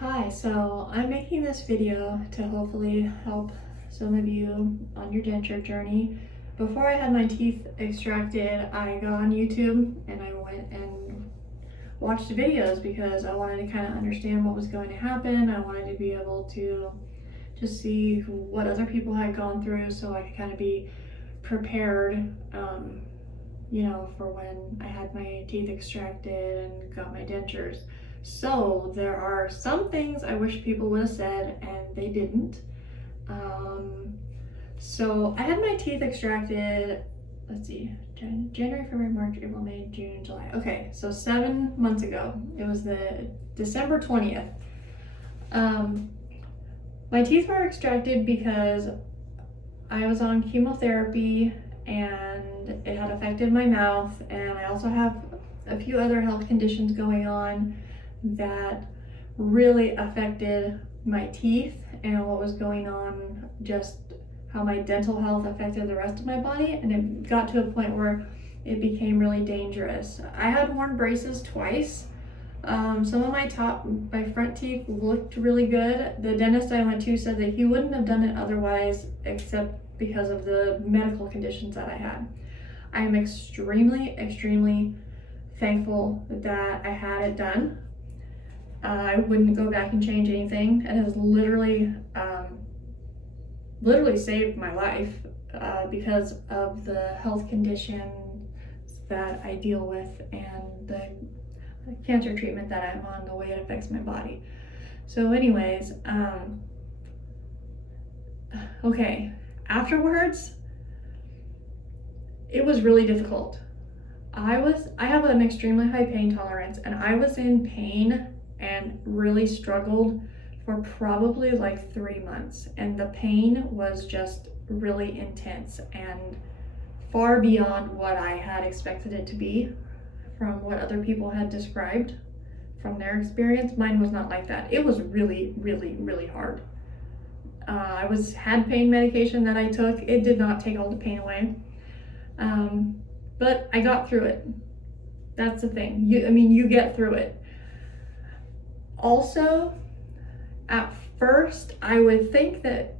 Hi, so I'm making this video to hopefully help some of you on your denture journey. Before I had my teeth extracted, I got on YouTube and I went and watched videos because I wanted to kind of understand what was going to happen. I wanted to be able to just see what other people had gone through so I could kind of be prepared, for when I had my teeth extracted and got my dentures. So there are some things I wish people would have said and they didn't. So I had my teeth extracted, let's see, January, February, March, April, May, June, July. Okay, so 7 months ago. It was the December 20th. My teeth were extracted because I was on chemotherapy and it had affected my mouth, and I also have a few other health conditions going on that really affected my teeth and what was going on, just how my dental health affected the rest of my body, and it got to a point where it became really dangerous. I had worn braces twice. Some of my front teeth looked really good. The dentist I went to said that he wouldn't have done it otherwise except because of the medical conditions that I had. I am extremely thankful that I had it done. I wouldn't go back and change anything. It has literally saved my life because of the health conditions that I deal with and the cancer treatment that I'm on, the way it affects my body. So anyways, okay, afterwards, it was really difficult. I have an extremely high pain tolerance, and I was in pain and really struggled for probably like 3 months, and the pain was just really intense and far beyond what I had expected it to be from what other people had described from their experience. Mine was not like that. It was really hard. I had pain medication that I took. It did not take all the pain away, but I got through it. That's the thing. You get through it. Also, at first, I would think that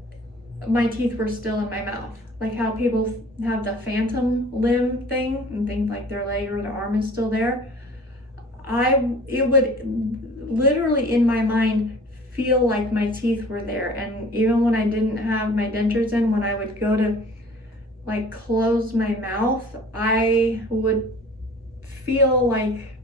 my teeth were still in my mouth, like how people have the phantom limb thing and think like their leg or their arm is still there. It would literally in my mind feel like my teeth were there, and even when I didn't have my dentures in, when I would go to like close my mouth, I would feel like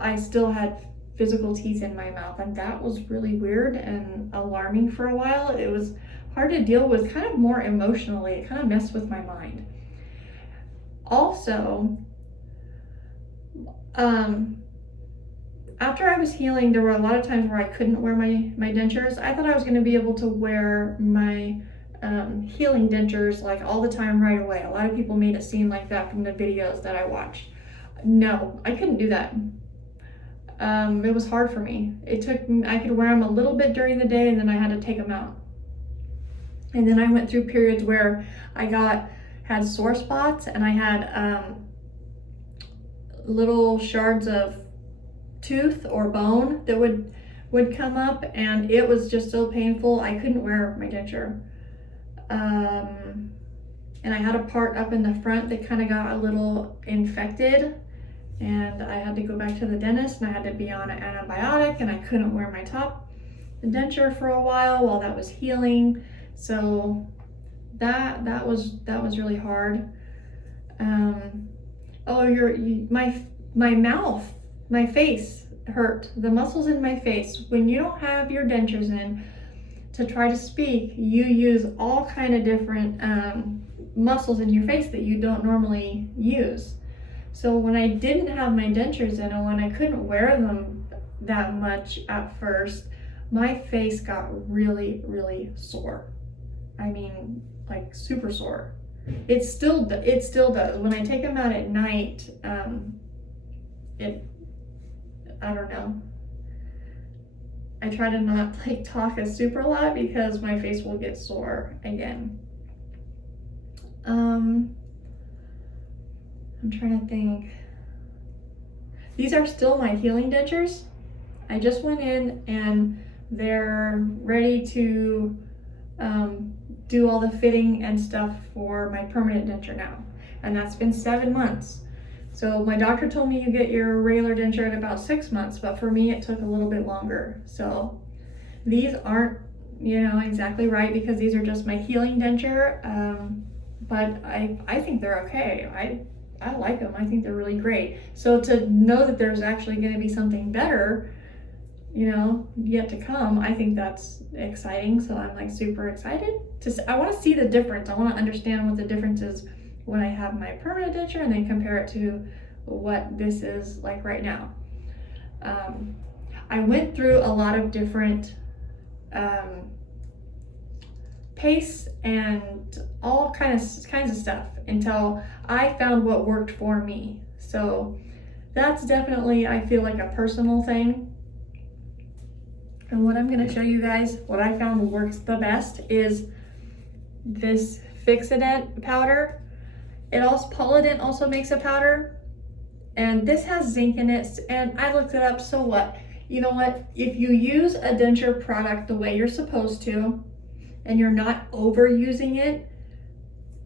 I still had physical teeth in my mouth, and that was really weird and alarming for a while. It was hard to deal with, kind of more emotionally. It kind of messed with my mind. Also, after I was healing, there were a lot of times where I couldn't wear my dentures. I thought I was going to be able to wear my healing dentures like all the time right away. A lot of people made it seem like that from the videos that I watched. No, I couldn't do that. It was hard for me. I could wear them a little bit during the day, and then I had to take them out. And then I went through periods where I had sore spots, and I had little shards of tooth or bone that would come up, and it was just so painful. I couldn't wear my denture. And I had a part up in the front that kind of got a little infected, and I had to go back to the dentist, and I had to be on an antibiotic, and I couldn't wear my top denture for a while that was healing. So that was really hard. My mouth, my face hurt. The muscles in my face. When you don't have your dentures in, to try to speak, you use all kind of different muscles in your face that you don't normally use. So when I didn't have my dentures in, and when I couldn't wear them that much at first, my face got really sore. I mean, like super sore. It still does. When I take them out at night, I don't know. I try to not talk a super lot because my face will get sore again. I'm trying to think. These are still my healing dentures. I just went in and they're ready to do all the fitting and stuff for my permanent denture now. And that's been 7 months. So my doctor told me you get your regular denture at about 6 months, but for me it took a little bit longer. So these aren't, exactly right, because these are just my healing denture. But I think they're okay. I like them. I think they're really great. So to know that there's actually going to be something better, yet to come, I think that's exciting. So I'm like super excited. I want to see the difference. I want to understand what the difference is when I have my permanent denture and then compare it to what this is like right now. I went through a lot of different pastes and all kinds of stuff until I found what worked for me. So that's definitely, I feel like, a personal thing. And what I'm going to show you guys, what I found works the best, is this Fixodent powder. Polident also makes a powder, and this has zinc in it, and I looked it up. So what? You know what? If you use a denture product the way you're supposed to, and you're not overusing it,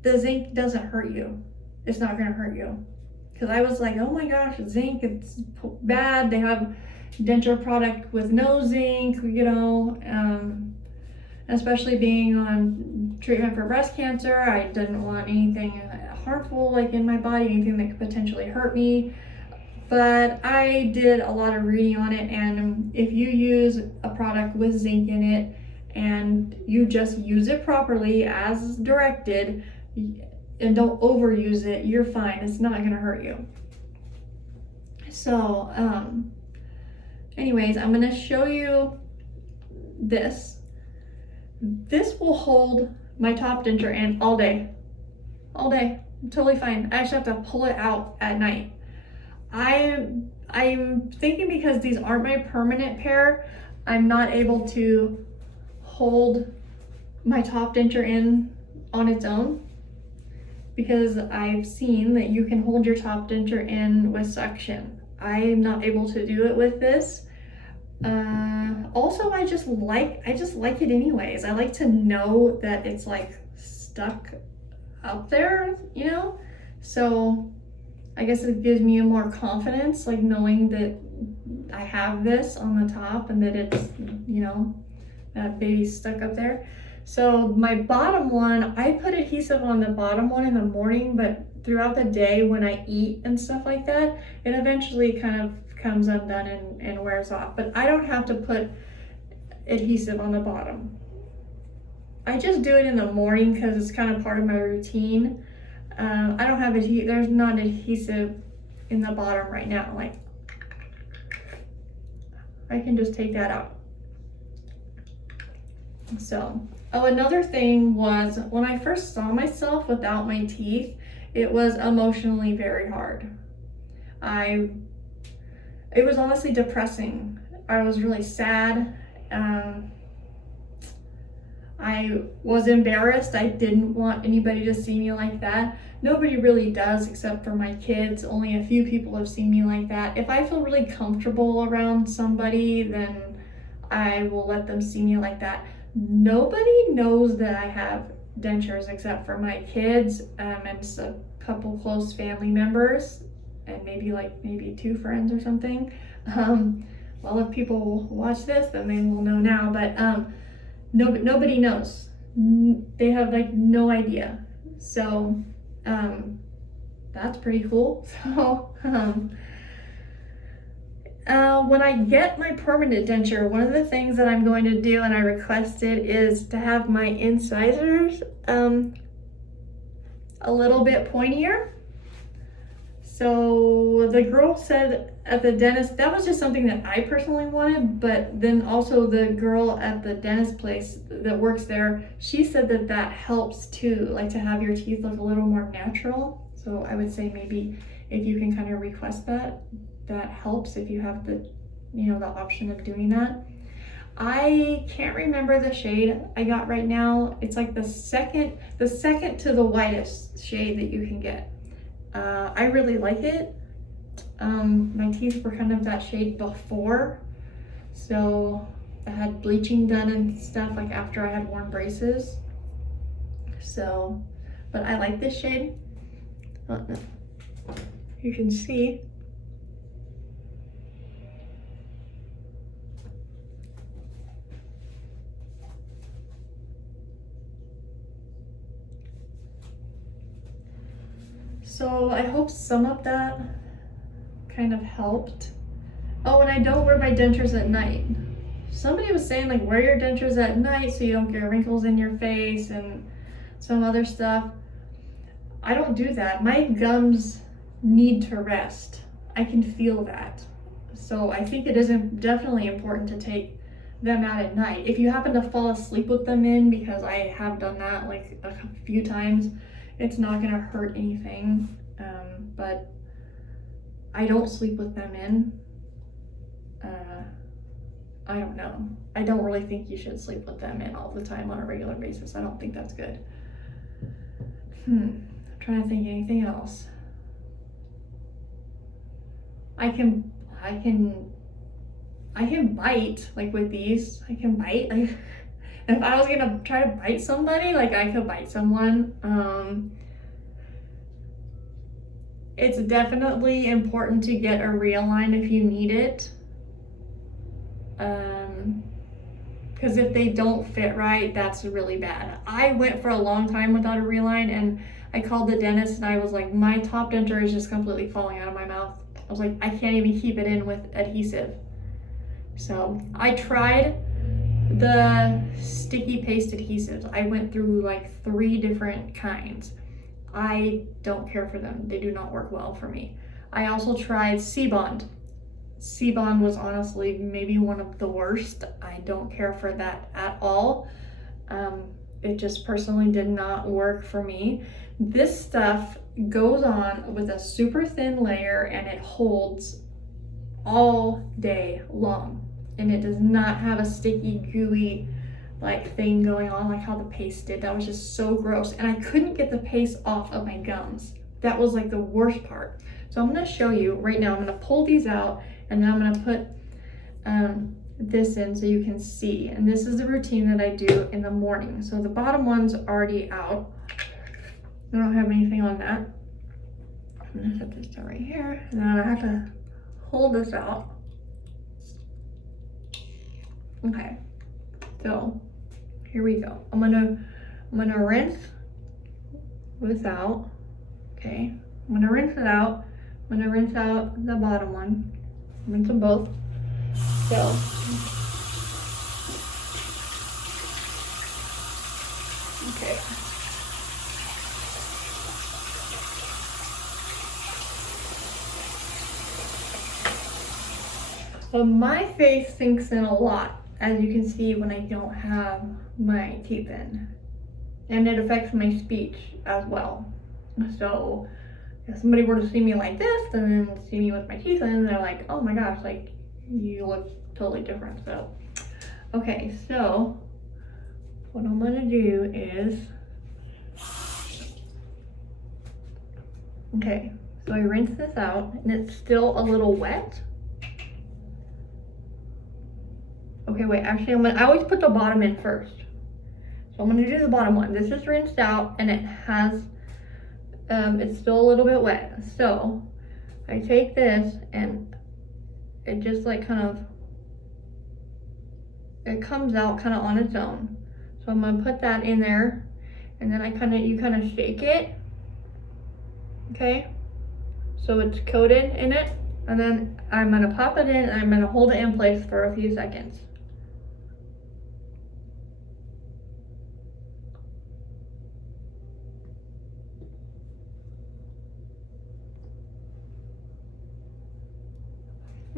the zinc doesn't hurt you. It's not going to hurt you. Because I was like, oh my gosh, zinc, it's bad. They have denture product with no zinc, especially being on treatment for breast cancer. I didn't want anything harmful like in my body, anything that could potentially hurt me. But I did a lot of reading on it, and if you use a product with zinc in it and you just use it properly as directed and don't overuse it, you're fine. It's not going to hurt you. So anyways, I'm going to show you this. This will hold my top denture in all day. I'm totally fine. I just have to pull it out at night. I'm thinking because these aren't my permanent pair, I'm not able to hold my top denture in on its own, because I've seen that you can hold your top denture in with suction. I'm not able to do it with this. Also, I just like it anyways. I like to know that it's like stuck up there, so I guess it gives me more confidence, like knowing that I have this on the top and that it's, that baby's stuck up there. So my bottom one, I put adhesive on the bottom one in the morning, but throughout the day when I eat and stuff like that, it eventually kind of comes undone and wears off. But I don't have to put adhesive on the bottom. I just do it in the morning because it's kind of part of my routine. I don't have there's not adhesive in the bottom right now. Like, I can just take that out. So, another thing was, when I first saw myself without my teeth, it was emotionally very hard. It was honestly depressing. I was really sad. I was embarrassed. I didn't want anybody to see me like that. Nobody really does, except for my kids. Only a few people have seen me like that. If I feel really comfortable around somebody, then I will let them see me like that. Nobody knows that I have dentures except for my kids and a couple close family members, and maybe 2 friends or something. Well, if people watch this, then they will know now, but nobody knows. They have no idea. So that's pretty cool. So when I get my permanent denture, one of the things that I'm going to do, and I requested, is to have my incisors a little bit pointier. So the girl said at the dentist, that was just something that I personally wanted, but then also the girl at the dentist place that works there, she said that helps too, like to have your teeth look a little more natural. So I would say maybe if you can kind of request that helps if you have the option of doing that. I can't remember the shade I got right now. It's like the second to the whitest shade that you can get. I really like it. My teeth were kind of that shade before, So I had bleaching done and stuff like after I had worn braces. So, but I like this shade. You can see. So I hope some of that kind of helped. Oh, and I don't wear my dentures at night. Somebody was saying like wear your dentures at night so you don't get wrinkles in your face and some other stuff. I don't do that. My gums need to rest. I can feel that. So I think it is definitely important to take them out at night. If you happen to fall asleep with them in, because I have done that like a few times, it's not gonna hurt anything. But I don't sleep with them in. I don't know. I don't really think you should sleep with them in all the time on a regular basis. I don't think that's good. I'm trying to think anything else. I can bite, like with these, I can bite. Like, if I was gonna try to bite somebody, like I could bite someone. It's definitely important to get a realign if you need it. Because if they don't fit right, that's really bad. I went for a long time without a reline, and I called the dentist and I was like, my top denture is just completely falling out of my mouth. I was like, I can't even keep it in with adhesive. So I tried the sticky paste adhesives. I went through like 3 different kinds. I don't care for them. They do not work well for me. I also tried C-Bond. C-Bond was honestly maybe one of the worst. I don't care for that at all. It just personally did not work for me. This stuff goes on with a super thin layer and it holds all day long. And it does not have a sticky, gooey like thing going on like how the paste did. That was just so gross. And I couldn't get the paste off of my gums. That was like the worst part. So I'm gonna show you right now. I'm gonna pull these out and then I'm gonna put this in so you can see. And this is the routine that I do in the morning. So the bottom one's already out. I don't have anything on that. I'm gonna set this down right here. And then I have to hold this out. Okay, so here we go. I'm gonna rinse this out. Okay, I'm gonna rinse it out. I'm gonna rinse out the bottom one. Rinse them both. So okay. So my face sinks in a lot, as you can see when I don't have my teeth in. And it affects my speech as well. So if somebody were to see me like this and then see me with my teeth in, they're like, oh my gosh, like you look totally different. So, okay, so what I'm gonna do is, okay, so I rinse this out and it's still a little wet. Okay, wait, actually I always put the bottom in first. So I'm gonna do the bottom one. This is rinsed out and it has, it's still a little bit wet. So I take this and it just like kind of, it comes out kind of on its own. So I'm gonna put that in there and then you kind of shake it. Okay, so it's coated in it. And then I'm gonna pop it in and I'm gonna hold it in place for a few seconds.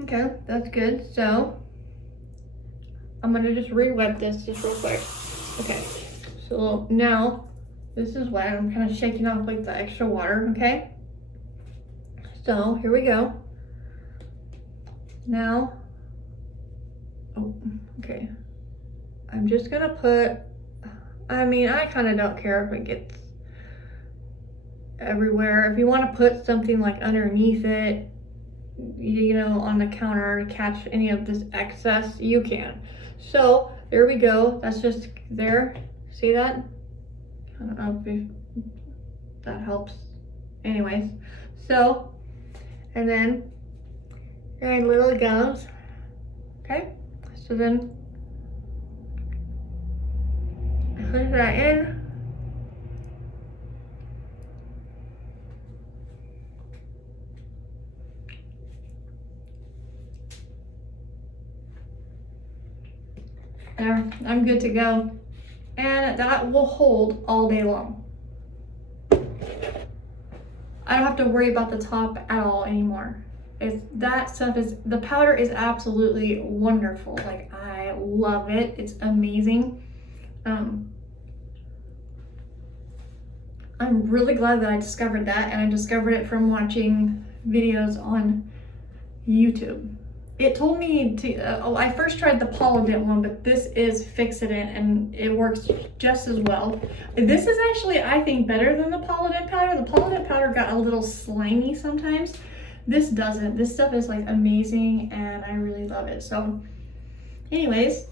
Okay, that's good. So I'm gonna just re-wet this just real quick. Okay, so now this is wet. I'm kind of shaking off like the extra water, okay? So here we go. Now, oh, okay. I'm just gonna put, I mean, I kind of don't care if it gets everywhere. If you want to put something like underneath it, you know, on the counter to catch any of this excess, you can. So there we go. That's just there. See that? I don't know if that helps. Anyways, so, and then your little gums. Okay, so then push that in. There, I'm good to go. And that will hold all day long. I don't have to worry about the top at all anymore. The powder is absolutely wonderful. Like, I love it. It's amazing. I'm really glad that I discovered that, and I discovered it from watching videos on YouTube. It told me to, I first tried the Polident one, but this is Fixodent and it works just as well. This is actually, I think, better than the Polident powder. The Polident powder got a little slimy sometimes. This doesn't. This stuff is like amazing and I really love it. So anyways,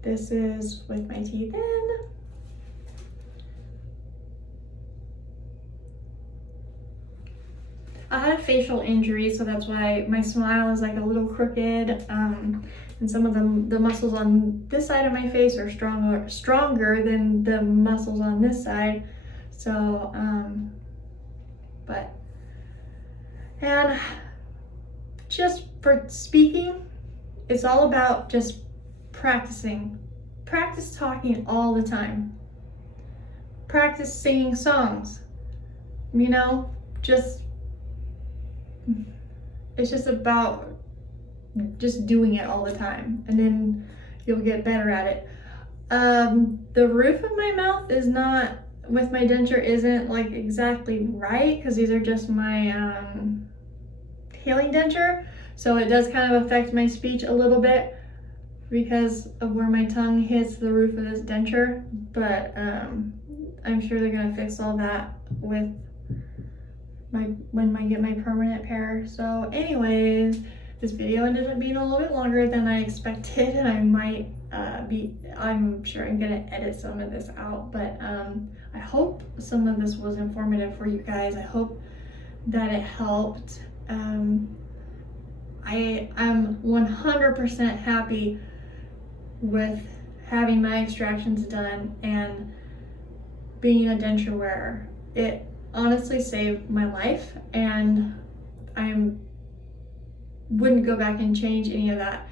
this is with my teeth in. I had a facial injury, so that's why my smile is like a little crooked, and some of the muscles on this side of my face are stronger than the muscles on this side. So, and just for speaking, it's all about just practicing. Practice talking all the time. Practice singing songs. You know, it's just about just doing it all the time, and then you'll get better at it. The roof of my mouth is not, with my denture, isn't like exactly right, because these are just my healing denture, so it does kind of affect my speech a little bit because of where my tongue hits the roof of this denture, but I'm sure they're gonna fix all that with when I get my permanent pair. So anyways, this video ended up being a little bit longer than I expected, and I might I'm sure I'm gonna edit some of this out, but I hope some of this was informative for you guys. I hope that it helped. I am 100% happy with having my extractions done and being a denture wearer. It honestly saved my life, and I wouldn't go back and change any of that.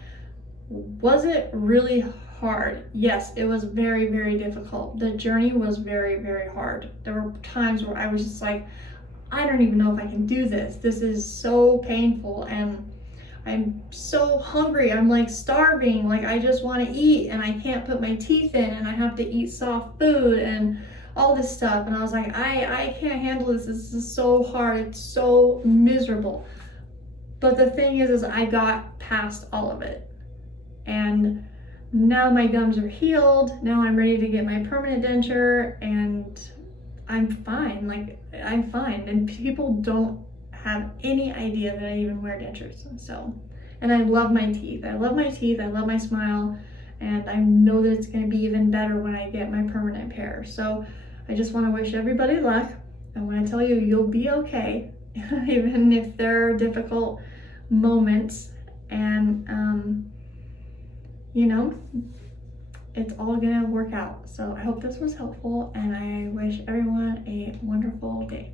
Was it really hard? Yes, it was very, very difficult. The journey was very, very hard. There were times where I was just like, I don't even know if I can do this. This is so painful, and I'm so hungry. I'm like starving. Like, I just want to eat, and I can't put my teeth in, and I have to eat soft food and all this stuff. And I was like, I can't handle this. This is so hard. It's so miserable. But the thing is I got past all of it. And now my gums are healed. Now I'm ready to get my permanent denture, and I'm fine. Like, I'm fine. And people don't have any idea that I even wear dentures. So, and I love my teeth. I love my teeth. I love my smile. And I know that it's going to be even better when I get my permanent pair. So I just want to wish everybody luck. And when I tell you, you'll be okay, even if there are difficult moments. And, you know, it's all going to work out. So I hope this was helpful, and I wish everyone a wonderful day.